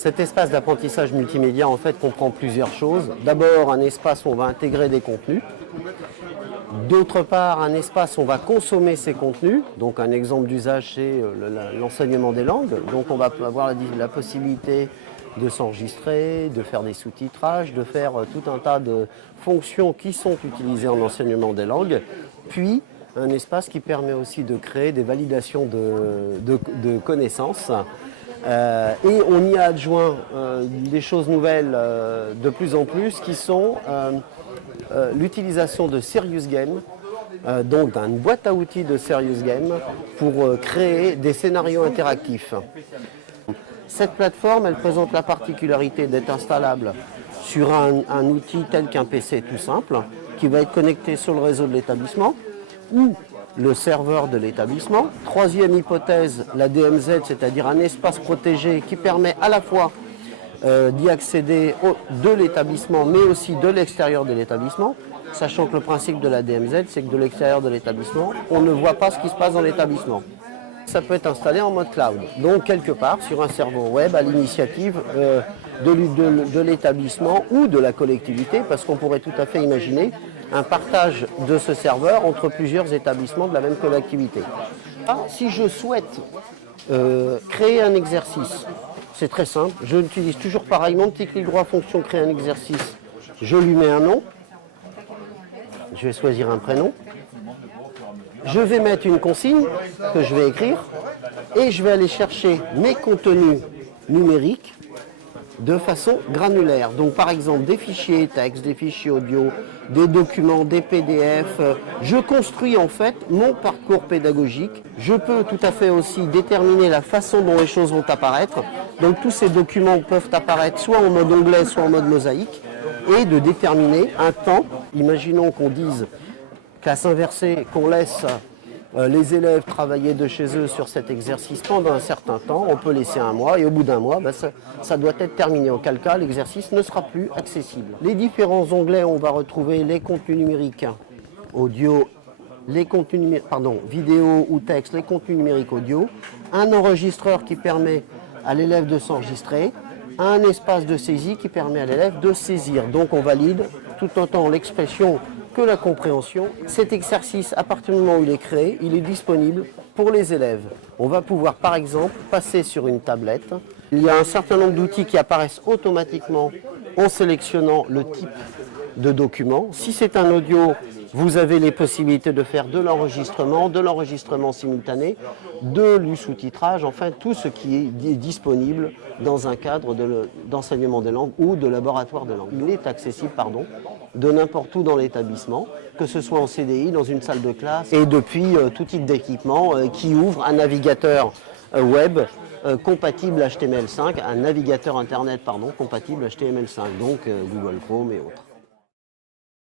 Cet espace d'apprentissage multimédia en fait comprend plusieurs choses. D'abord un espace où on va intégrer des contenus. D'autre part un espace où on va consommer ces contenus. Donc un exemple d'usage c'est l'enseignement des langues. Donc on va avoir la possibilité de s'enregistrer, de faire des sous-titrages, de faire tout un tas de fonctions qui sont utilisées en enseignement des langues. Puis un espace qui permet aussi de créer des validations de connaissances. Et on y a adjoint des choses nouvelles de plus en plus qui sont l'utilisation de Serious Game, donc d'une boîte à outils de Serious Game pour créer des scénarios interactifs. Cette plateforme, elle présente la particularité d'être installable sur un outil tel qu'un PC tout simple qui va être connecté sur le réseau de l'établissement ou le serveur de l'établissement. Troisième hypothèse, la DMZ, c'est-à-dire un espace protégé qui permet à la fois d'y accéder de l'établissement mais aussi de l'extérieur de l'établissement, sachant que le principe de la DMZ, c'est que de l'extérieur de l'établissement, on ne voit pas ce qui se passe dans l'établissement. Ça peut être installé en mode cloud, donc quelque part sur un serveur web à l'initiative de l'établissement ou de la collectivité, parce qu'on pourrait tout à fait imaginer un partage de ce serveur entre plusieurs établissements de la même collectivité. Si je souhaite créer un exercice, c'est très simple, je utilise toujours pareil, mon petit clic droit fonction créer un exercice, je lui mets un nom, je vais choisir un prénom, je vais mettre une consigne que je vais écrire et je vais aller chercher mes contenus numériques de façon granulaire. Donc par exemple des fichiers texte, des fichiers audio, des documents, des PDF. Je construis en fait mon parcours pédagogique. Je peux tout à fait aussi déterminer la façon dont les choses vont apparaître. Donc tous ces documents peuvent apparaître soit en mode onglet, soit en mode mosaïque. Et de déterminer un temps. Imaginons qu'on dise, classe inversée, qu'on laisse les élèves travailler de chez eux sur cet exercice pendant un certain temps, on peut laisser un mois et au bout d'un mois, ça doit être terminé. Auquel cas, l'exercice ne sera plus accessible. Les différents onglets, on va retrouver les contenus numériques audio, les contenus numériques, vidéo ou texte, les contenus numériques audio, un enregistreur qui permet à l'élève de s'enregistrer, un espace de saisie qui permet à l'élève de saisir. Donc on valide tout autant l'expression que la compréhension. Cet exercice, à partir du moment où il est créé, il est disponible pour les élèves. On va pouvoir par exemple passer sur une tablette. Il y a un certain nombre d'outils qui apparaissent automatiquement en sélectionnant le type de document. Si c'est un audio, vous avez les possibilités de faire de l'enregistrement simultané, du sous-titrage, enfin tout ce qui est disponible dans un cadre d'enseignement des langues ou de laboratoire de langue. Il est accessible, de n'importe où dans l'établissement, que ce soit en CDI, dans une salle de classe et depuis tout type d'équipement qui ouvre un navigateur web compatible HTML5, un navigateur internet compatible HTML5, donc Google Chrome et autres.